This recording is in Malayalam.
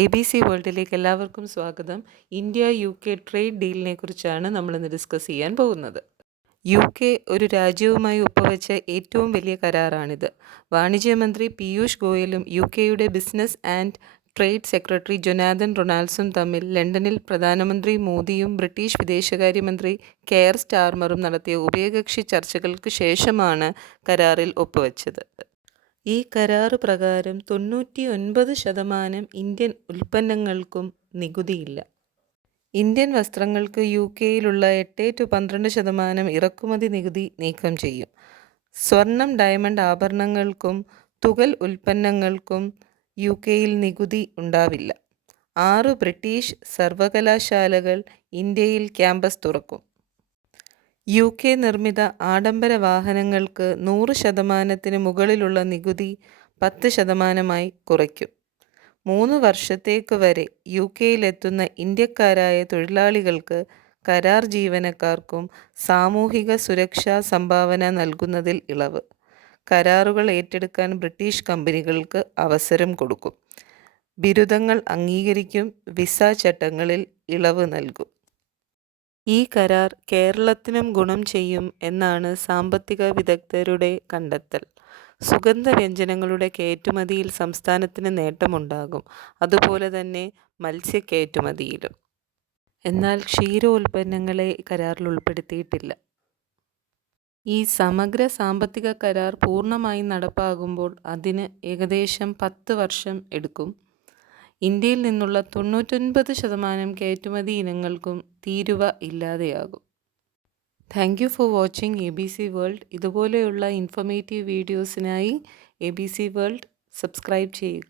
ABC വേൾഡിലേക്ക് എല്ലാവർക്കും സ്വാഗതം. ഇന്ത്യ UK ട്രേഡ് ഡീലിനെ കുറിച്ചാണ് നമ്മളിന്ന് ഡിസ്കസ് ചെയ്യാൻ പോകുന്നത്. UK ഒരു രാജ്യവുമായി ഒപ്പുവെച്ച ഏറ്റവും വലിയ കരാറാണിത്. വാണിജ്യമന്ത്രി പീയൂഷ് ഗോയലും UKയുടെ business and trade secretary Jonathan റൊണാൾഡ്സും തമ്മിൽ ലണ്ടനിൽ പ്രധാനമന്ത്രി മോദിയും ബ്രിട്ടീഷ് വിദേശകാര്യമന്ത്രി കെയർ സ്റ്റാർമറും നടത്തിയ ഉഭയകക്ഷി ചർച്ചകൾക്ക് ശേഷമാണ് കരാറിൽ ഒപ്പുവെച്ചത്. ഈ കരാറ് പ്രകാരം 99% ഇന്ത്യൻ ഉൽപ്പന്നങ്ങൾക്കും നികുതിയില്ല. ഇന്ത്യൻ വസ്ത്രങ്ങൾക്ക് UKയിലുള്ള 8-12% ഇറക്കുമതി നികുതി നീക്കം ചെയ്യും. സ്വർണം, ഡയമണ്ട് ആഭരണങ്ങൾക്കും തുകൽ ഉൽപ്പന്നങ്ങൾക്കും UKയിൽ നികുതി ഉണ്ടാവില്ല. 6 ബ്രിട്ടീഷ് സർവകലാശാലകൾ ഇന്ത്യയിൽ ക്യാമ്പസ് തുറക്കും. UK നിർമ്മിത ആഡംബര വാഹനങ്ങൾക്ക് 100% മുകളിലുള്ള നികുതി 10%-ആയി കുറയ്ക്കും. 3 വർഷത്തേക്ക് വരെ UKയിലെത്തുന്ന ഇന്ത്യക്കാരായ തൊഴിലാളികൾക്ക് കരാർ ജീവനക്കാർക്കും സാമൂഹിക സുരക്ഷാ സംഭാവന നൽകുന്നതിൽ ഇളവ്. കരാറുകൾ ഏറ്റെടുക്കാൻ ബ്രിട്ടീഷ് കമ്പനികൾക്ക് അവസരം കൊടുക്കും. ബിരുദങ്ങൾ അംഗീകരിക്കും. വിസ ചട്ടങ്ങളിൽ ഇളവ് നൽകും. ഈ കരാർ കേരളത്തിനും ഗുണം ചെയ്യും എന്നാണ് സാമ്പത്തിക വിദഗ്ധരുടെ കണ്ടെത്തൽ. സുഗന്ധവ്യഞ്ജനങ്ങളുടെ കയറ്റുമതിയിൽ സംസ്ഥാനത്തിന് നേട്ടമുണ്ടാകും. അതുപോലെ തന്നെ മത്സ്യക്കയറ്റുമതിയിലും. എന്നാൽ ക്ഷീരോൽപ്പന്നങ്ങളെ കരാറിൽ ഉൾപ്പെടുത്തിയിട്ടില്ല. ഈ സമഗ്ര സാമ്പത്തിക കരാർ പൂർണ്ണമായും നടപ്പാകുമ്പോൾ അതിന് ഏകദേശം 10 വർഷം എടുക്കും. ഇന്ത്യയിൽ നിന്നുള്ള 99% കയറ്റുമതി ഇനങ്ങൾക്കും തീരുവ ഇല്ലാതെയാകും. Thank you for watching ABC world. ഇതുപോലെയുള്ള ഇൻഫോർമേറ്റീവ് വീഡിയോസിനായി ABC വേൾഡ് സബ്സ്ക്രൈബ് ചെയ്യുക.